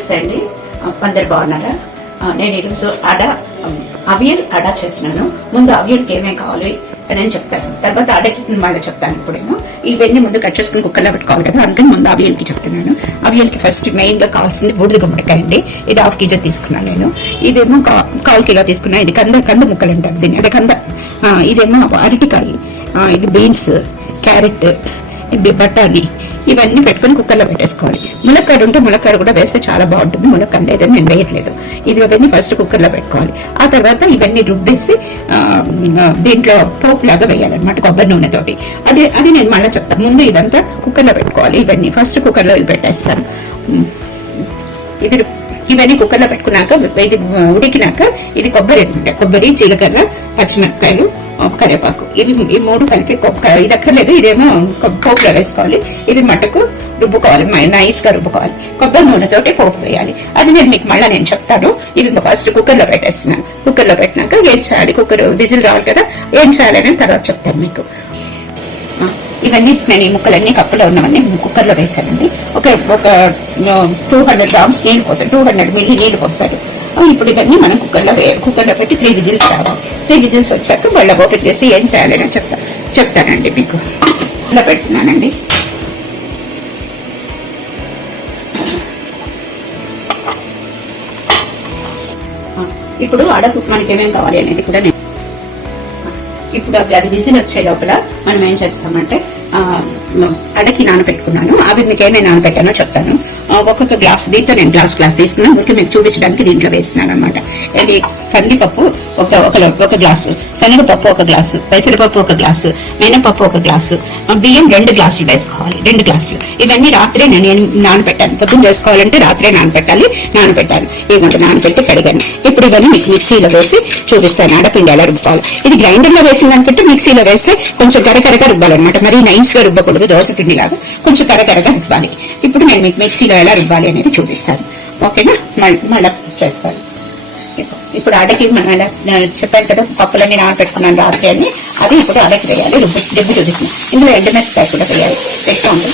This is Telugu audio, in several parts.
నమస్తే అండి, అందరు బాగున్నారా? నేను ఈరోజు అవియల్ అడ చేసినాను. ముందు అవియల్కి ఏమేమి కావాలి అని చెప్తాను, తర్వాత అడకి మళ్ళీ చెప్తాను. ఇప్పుడేమో ఇవన్నీ ముందు కట్ చేసుకుని కుక్కర్లో పెట్టుకోవాలి కదా, అందుకని ముందు అవియల్కి చెప్తున్నాను. అవియల్కి ఫస్ట్ మెయిన్గా కావాల్సింది బూడిద గుమ్మడికాయ అండి. ఇది 1/2 kg తీసుకున్నాను నేను. ఇదేమో 1/4 kg తీసుకున్నాను. ఇది కంద ముక్కలు అంటారు దీన్ని, అదే కంద. ఇదేమో అరటికాయ, ఇది బీన్స్, క్యారెట్, ఇది బఠానీ, ఇవన్నీ పెట్టుకుని కుక్కర్లో పెట్టేసుకోవాలి. ములక్కాడ ఉంటే ములక్కాడ కూడా వేస్తే చాలా బాగుంటుంది. ములక్కాడ లేదని నేను వేయట్లేదు. ఇవన్నీ ఫస్ట్ కుక్కర్లో పెట్టుకోవాలి. ఆ తర్వాత ఇవన్నీ రుబ్బేసి దీంట్లో పోపు లాగా వేయాలన్నమాట, కొబ్బరి నూనెతోటి. అది నేను మళ్ళీ చెప్తాను. ముందు ఇదంతా కుక్కర్లో పెట్టుకోవాలి. ఇవన్నీ ఫస్ట్ కుక్కర్లో పెట్టేస్తాను. ఇవన్నీ కుక్కర్లో పెట్టుకున్నాక, ఇది ఉడికినాక ఇది కొబ్బరి, జీలకర్ర, పచ్చిమిరపకాయలు, కరివేపాకు, ఇవి 3 కలిపి ఇది అక్కర్లేదు. ఇదేమో పోపులో వేసుకోవాలి. ఇది మటుకు రుబ్బుకోవాలి, నైస్ గా రుబ్బుకోవాలి. కొబ్బరి నూనెతోటి పోపు వేయాలి. అది మీకు మళ్ళీ చెప్తాను. ఇది ఫస్ట్ కుక్కర్లో పెట్టేస్తున్నాను. కుక్కర్లో పెట్టినాక ఏం చేయాలి, కుక్కర్ విజిల్ రావాలి కదా, ఏం చేయాలని తర్వాత చెప్తాను మీకు. ఇవన్నీ నేను ఈ ముక్కలన్నీ కప్పులో ఉన్నవన్నీ కుక్కర్లో వేసానండి. ఒక 200 grams నీళ్ళు పోసాడు, 200 ml నీళ్ళు పోసాడు. ఇప్పుడు ఇవన్నీ మనం కుక్కర్లో పెట్టి 3 విజిల్స్ రావాలి. 3 విజిల్స్ వచ్చాక వాళ్ళ ఓపెన్ చేసి ఏం చేయాలని చెప్తానండి మీకు. ఇలా పెడుతున్నానండి. ఇప్పుడు అడకు మనకి ఏమేమి కావాలి అనేది కూడా నేను ఇప్పుడు అది విజిల్ వచ్చే లోపల మనం ఏం చేస్తామంటే అడకి నానబెట్టుకున్నాను. అవి మీకు ఏమైనా నానబెట్టానో చెప్తాను. ఒక్కొక్క గ్లాస్, దీంతో నేను గ్లాస్ తీసుకున్నాను. ముఖ్యం మీకు చూపించడానికి దీంట్లో వేస్తున్నాను అనమాట. ఇది కందిపప్పు ఒక గ్లాసు, శనగపప్పు 1 గ్లాసు, పెసరపప్పు 1 గ్లాసు, మినపప్పు 1 గ్లాసు, బియ్యం 2 గ్లాసులు వేసుకోవాలి. 2 గ్లాసులు. ఇవన్నీ రాత్రే నేను నానబెట్టాను. పొద్దున్న చేసుకోవాలంటే రాత్రే నానబెట్టాను. ఇవ్వండి, నానబెట్టి కడిగాను. ఇప్పుడు ఇవన్నీ మీకు మిక్సీలో వేసి చూపిస్తాను. అడపిండి ఎలా రుబ్బుకోవాలి. ఇది గ్రైండర్ లో వేసిందనుకుంటే మిక్సీలో వేస్తే కొంచెం కరకరగా రుబ్బాలన్నమాట. మరి నైస్ గా రుబ్బకూడదు, దోశ పిండి లాగా కొంచెం కరకరగా రుబ్బాలి. ఇప్పుడు నేను మీకు మిక్సీలో ఎలా రుబ్బాలి అనేది చూపిస్తాను. ఓకేనా? మళ్ళీ చేస్తాను. ఇప్పుడు అడకి చెప్పాను కదా, పప్పులన్నీ నానబెట్టుకున్నాను రాత్రి అని. అది ఇప్పుడు అడకి వేయాలి. రుబ్బు చూపిస్తున్నాను. ఇందులో ఎండుమిరపకాయ కూడా వేయాలి. పెట్టుకోండి.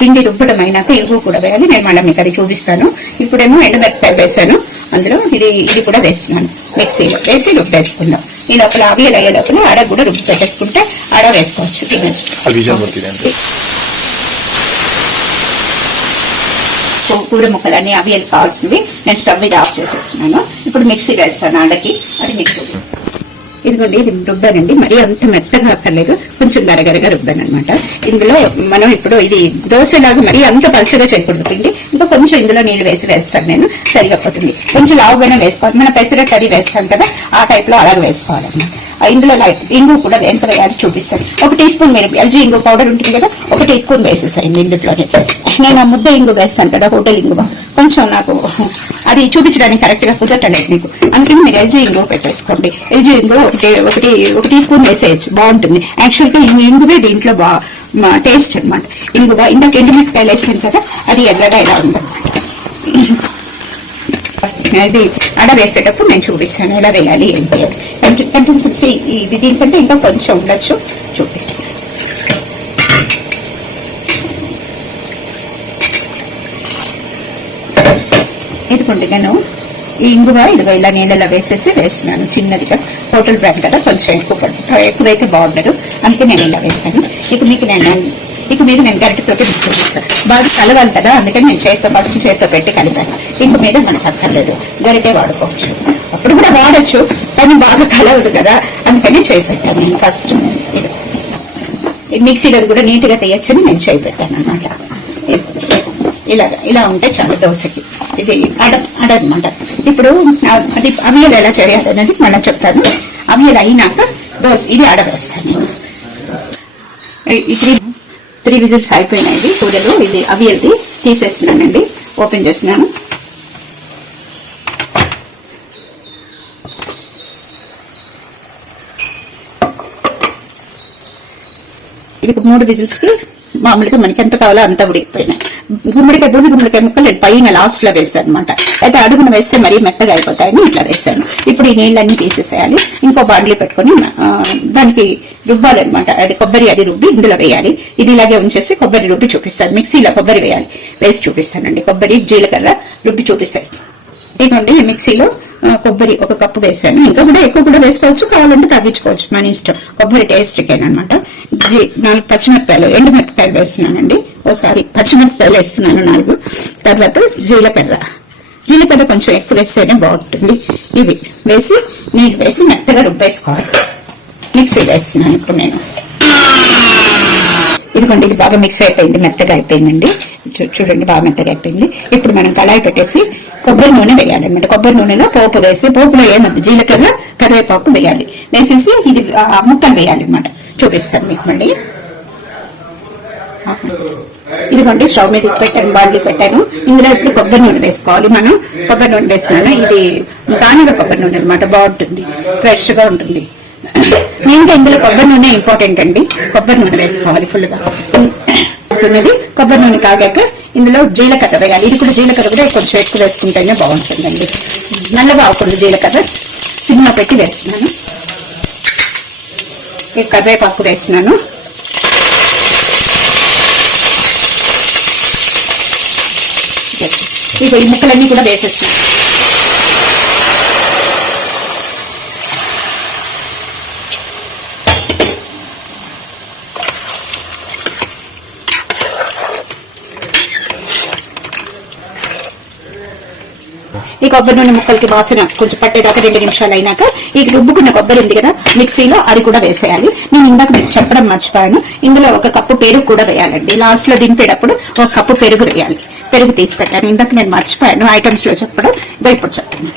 పిండి రుబ్బడం అయినాక ఇంగు కూడా వేయాలి. నేను మళ్ళీ మీకు అది చూపిస్తాను. ఇప్పుడేమో ఎండుమిరపకాయ వేసాను. అందులో ఇది కూడా వేస్తున్నాను. మిక్సీలో వేసి రుబ్బేసుకుందాం. ఈ లోపల అవియల్ అయ్యే లోపల అడ కూడా రుబ్బు పెట్టేసుకుంటే అడ వేసుకోవచ్చు. కూర ముక్కలన్నీ అవియల్ కావాల్సినవి నేను స్టవ్ మీద ఆఫ్ చేసేస్తున్నాను. ఇప్పుడు మిక్సీ వేస్తాను అడకి. అది మీకు ఇదిగోండి, ఇది రుబ్బానండి. మరీ అంత మెత్తగా అక్కర్లేదు, కొంచెం గరగరగా రుబ్బాను అనమాట. ఇందులో మనం ఇప్పుడు ఇది దోశలాగా మరీ అంత పలుచగా చేయకూడదు పిండి. ఇంకా కొంచెం ఇందులో నీళ్లు వేస్తాను నేను, సరిగపోతుంది. కొంచెం లావుగానే వేసుకోవాలి. మన పెసర కర్రీ వేస్తాం కదా, ఆ టైప్ లో అలాగే వేసుకోవాలన్నమాట. ఇందులో ఇంగు కూడా ఎంత వేయాలి చూపిస్తాను. 1 టీ స్పూన్ మీరు ఎల్జీ ఇంగు పౌడర్ ఉంటుంది కదా, 1 టీ స్పూన్ వేసేసాయండి ఇందులోనే. నేను ఆ ముద్ద ఇంగు వేస్తాను కదా, హోటల్ ఇంగు, కొంచెం నాకు అది చూపించడానికి కరెక్ట్ గా కుదరట్లేదు మీకు. అందుకని మీరు ఎల్జీ ఇంగు పెట్టేసుకోండి. ఎల్జీ ఇంగు ఒక టీ స్పూన్ వేసేయచ్చు, బాగుంటుంది. యాక్చువల్ గా ఇంగువే దీంట్లో టేస్ట్ అనమాట. ఇంగువ ఇందాక ఎండుమిరపకాయలు వేసాను కదా, అది ఎర్రగా ఎలా ఉందన్నమాట. అది అడ వేసేటప్పుడు నేను చూపిస్తాను ఎలా వేయాలి ఏంటి. ఇది దీనికంటే ఇంకా కొంచెం ఉండొచ్చు, చూపిస్తాను. ఇదిగోండి, నేను ఈ ఇంగువ ఇదిగో ఇలా నీళ్ళలో వేస్తున్నాను చిన్నదిగా. హోటల్ బ్రాండ్ కదా, కొంచెం ఎక్కువైతే బాగుండదు, అందుకే నేను ఇలా వేసాను. ఇప్పుడు మీరు నేను గరిటెతోటి చూపిస్తాను. బాగా కలవాలి కదా, అందుకని నేను ఫస్ట్ చేతితో పెట్టి కలిపాను. ఇంక మీద మనకు అక్కర్లేదు, గరిటే వాడుకోవచ్చు. అప్పుడు కూడా వాడచ్చు, కానీ బాగా కలవదు కదా, అందుకని చేయి పెట్టాను నేను ఫస్ట్. మిక్సీలో కూడా నీట్ గా తీయచ్చని నేను చేయి పెట్టాను అనమాట. ఇలా ఉంటే చాలా దోశకి. ఇది అడ అనమాట. ఇప్పుడు అది అవియల్ ఎలా చేయాలి అనేది మళ్ళీ చెప్తాను. అవియల్ అయినాక ఇది అడ వేస్తాను. ఇది 3 విజిల్స్ అయిపోయినాయండి కూరలు. ఇది అవియల్ది తీసేస్తున్నానండి, ఓపెన్ చేస్తున్నాను. ఇది 3 విజిల్స్ కి మామూలుగా మనకి ఎంత కావాలో అంత ఉడికిపోయినాయి. గుమ్మడికాయ ముక్కలు నేను పైన లాస్ట్ లో వేస్తాను అనమాట. అయితే అడుగున వేస్తే మరీ మెత్తగా అయిపోతాయని ఇట్లా వేసాను. ఇప్పుడు ఈ నీళ్ళన్నీ తీసేసేయాలి. ఇంకో బాండ్లీ పెట్టుకుని దానికి రుబ్బాలన్నమాట. అది కొబ్బరి అది రుబ్బి ఇందులో వేయాలి. ఇది ఇలాగే ఉంచేసి కొబ్బరి రుబ్బి చూపిస్తాను. మిక్సీలో కొబ్బరి వేసి చూపిస్తానండి. కొబ్బరి జీలకర్ర రుబ్బి చూపిస్తాయి. ఇదిగోండి మిక్సీలో కొబ్బరి 1 కప్పు వేసాను. ఇంకా కూడా ఎక్కువ కూడా వేసుకోవచ్చు, కావాలంటే తగ్గించుకోవచ్చు, మన ఇష్టం. కొబ్బరి టేస్ట్కేనమాట. 4 పచ్చిమిరపకాయలు, ఎండుమిరపకాయలు వేస్తున్నానండి. ఓసారి పచ్చిమిరపకాయలు వేస్తున్నాను 4. తర్వాత జీలకర్ర కొంచెం ఎక్కువ వేస్తేనే బాగుంటుంది. ఇవి వేసి నీళ్ళు వేసి మెత్తగా రుబ్బేసుకోవాలి. మిక్సీ వేస్తున్నాను ఇప్పుడు నేను. ఇదిగోండి ఇది బాగా మిక్స్ అయిపోయింది, మెత్తగా అయిపోయిందండి. చూడండి బాగా మెత్తగా అయిపోయింది. ఇప్పుడు మనం కళాయి పెట్టేసి కొబ్బరి నూనె వేయాలన్నమాట. కొబ్బరి నూనెలో పోపు వేసి, పోపులో ఏమొద్దు, జీలకర్ర కరివేపాకు వేయాలి. వేసేసి ఇది ముక్కలు వేయాలి అన్నమాట. చూపిస్తాను మీకు మళ్ళీ. ఇదిగోండి స్టవ్ మీద పెట్టాను, బాండ్లీ పెట్టాను. ఇందులో ఇప్పుడు కొబ్బరి నూనె వేసుకోవాలి. మనం కొబ్బరి నూనె వేస్తున్నాను. ఇది గానుగ కొబ్బరి నూనె అనమాట. బాగుంటుంది, ఫ్రెష్ గా ఉంటుంది. మెయిన్గా ఇందులో కొబ్బరి నూనె ఇంపార్టెంట్ అండి. కొబ్బరి నూనె వేసుకోవాలి ఫుల్ గా. కొబ్బరి నూనె కాగాక ఇందులో జీలకర్ర వేయాలి. ఇది కూడా జీలకర్ర కూడా కొంచెం ఎక్కువ వేసుకుంటేనే బాగుంటుందండి. నల్లగా అవ్వకూడదు జీలకర్ర. సిమ్లో పెట్టి వేస్తున్నాను. కరివేపాకు వేస్తున్నాను. ఇక ఈ ముక్కలన్నీ కూడా వేసేస్తాను. ఈ కొబ్బరి నూనె ముక్కలకి వాసన కొంచెం పట్టేదాకా 2 నిమిషాలు అయినాక ఈ రుబ్బుకున్న కొబ్బరి ఉంది కదా మిక్సీలో, అది కూడా వేసేయాలి. నేను ఇందాక మీకు చెప్పడం మర్చిపోయాను. ఇందులో 1 కప్పు పెరుగు కూడా వేయాలండి. లాస్ట్ లో దింపేటప్పుడు 1 కప్పు పెరుగు వేయాలి. పెరుగు తీసి పెట్టాను. ఇందాక నేను మర్చిపోయాను ఐటమ్స్ లో చెప్పడం. ఇప్పుడు చెప్తాను.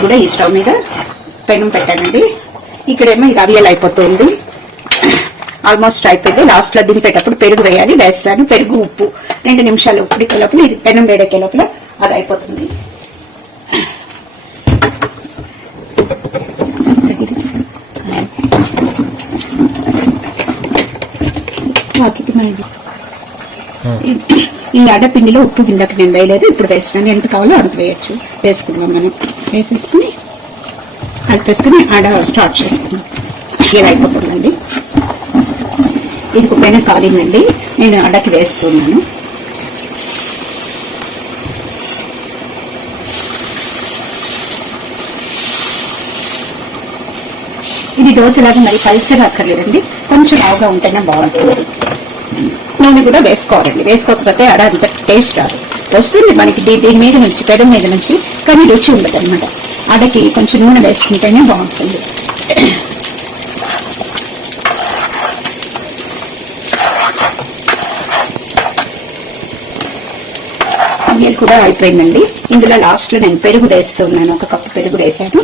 కూడా ఈ స్టవ్ మీద పెనం పెట్టానండి. ఇక్కడేమో ఇది అవియల్ అయిపోతుంది, ఆల్మోస్ట్ అయిపోయింది. లాస్ట్ లో దింపేటప్పుడు పెరుగు వేయాలి. వేస్తాను. పెరుగు ఉప్పు 2 నిమిషాలు ఉడికే లోపల, ఇది పెనం వేడెక్కే లోపల అది అయిపోతుంది. ఈ అడ్డపిండిలో ఉప్పు కిందకి నేను వేయలేదు, ఇప్పుడు వేస్తున్నాను. ఎంత కావాలో అంత వేయచ్చు. వేసుకుందాం మనం. వేసేసుకుని కలిపేసుకుని ఆడ స్టార్ట్ చేసుకున్నాం. ఇలా అయిపోతుందండి. ఇది పెనం కాలిందండి. నేను అడకి వేస్తున్నాను. ఇది దోశలాగా మరి పల్చగా అక్కర్లేదండి, కొంచెం లావుగా ఉంటేనే బాగుంటుంది. నూనె కూడా వేసుకోవాలండి. వేసుకోకపోతే అడ అంత టేస్ట్ రాదు. వస్తుంది మనకి దీని మీద నుంచి, పెనం మీద నుంచి, కానీ రుచి ఉండదు అనమాట. అడకి కొంచెం నూనె వేసుకుంటేనే బాగుంటుంది. అవియల్ కూడా అయిపోయిందండి. ఇందులో లాస్ట్ లో నేను పెరుగు వేస్తున్నాను. 1 కప్పు పెరుగు వేసాను.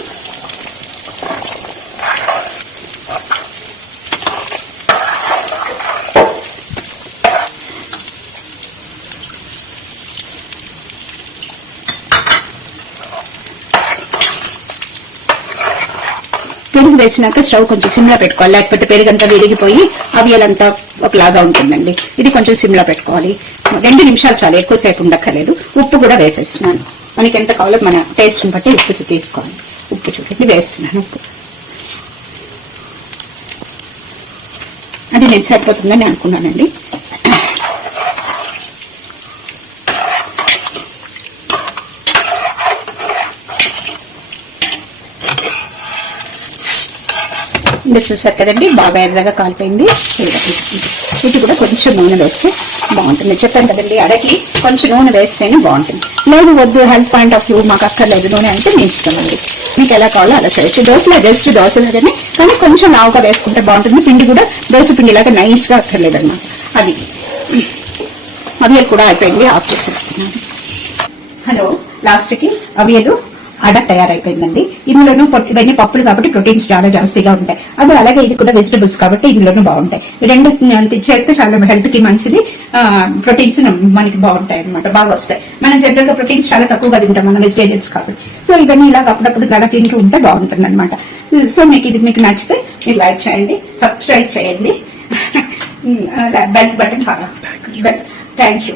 పెరుగు వేసినాక స్టవ్ కొంచెం సిమ్లో పెట్టుకోవాలి, లేకపోతే పెరుగంతా విరిగిపోయి అవియలంతా ఒకలాగా ఉంటుందండి. ఇది కొంచెం సిమ్లో పెట్టుకోవాలి. 2 నిమిషాలు చాలు, ఎక్కువసేపు ఉండక్కర్లేదు. ఉప్పు కూడా వేసేస్తున్నాను. మనకి ఎంత కావాలో మన టేస్ట్ని బట్టి ఉప్పు తీసుకోవాలి. ఉప్పు చూడండి వేస్తున్నాను. ఉప్పు అది నేను సరిపోతుందని అనుకున్నానండి. ఇది చూసారు కదండి, బాగా ఎర్రగా కాలిపోయింది. ఇటు కూడా కొంచెం నూనె వేస్తే బాగుంటుంది. చెప్పాను కదండి, అడకి కొంచెం నూనె వేస్తేనే బాగుంటుంది. లేదు వద్దు, హెల్త్ పాయింట్ ఆఫ్ వ్యూ మాకు అక్కర్లేదు నూనె అంటే మీ ఇష్టం అండి. మీకు ఎలా కావాలో అలా చేయొచ్చు. దోశలో జస్ట్ దోశలాగానే, కానీ కొంచెం లావుగా వేసుకుంటే బాగుంటుంది. పిండి కూడా దోశ పిండిలాగా నైస్గా అక్కర్లేదు అన్నమాట. అది అవియలు కూడా అయిపోయింది. ఆఫ్ చేసేస్తున్నాను. హలో, లాస్ట్కి అవియలు అడ తయారైపోయిందండి. ఇందులోనూ ఇవన్నీ పప్పులు కాబట్టి ప్రోటీన్స్ చాలా జాస్తిగా ఉంటాయి. అది అలాగే ఇది కూడా వెజిటబుల్స్ కాబట్టి ఇందులోనూ బాగుంటాయి. రెండు చేస్తే చాలా హెల్త్ కి మంచిది, ప్రోటీన్స్ మనకి బాగుంటాయి అనమాట, బాగా వస్తాయి. మనం జనరల్ గా ప్రోటీన్స్ చాలా తక్కువగా తింటాం మన వెజిటేరియన్స్ కాబట్టి. సో ఇవన్నీ ఇలా అప్పుడప్పుడు అలా తింటూ ఉంటే బాగుంటుంది అనమాట. సో మీకు నచ్చితే మీరు లైక్ చేయండి, సబ్స్క్రైబ్ చేయండి, బెల్ బటన్. Thank you.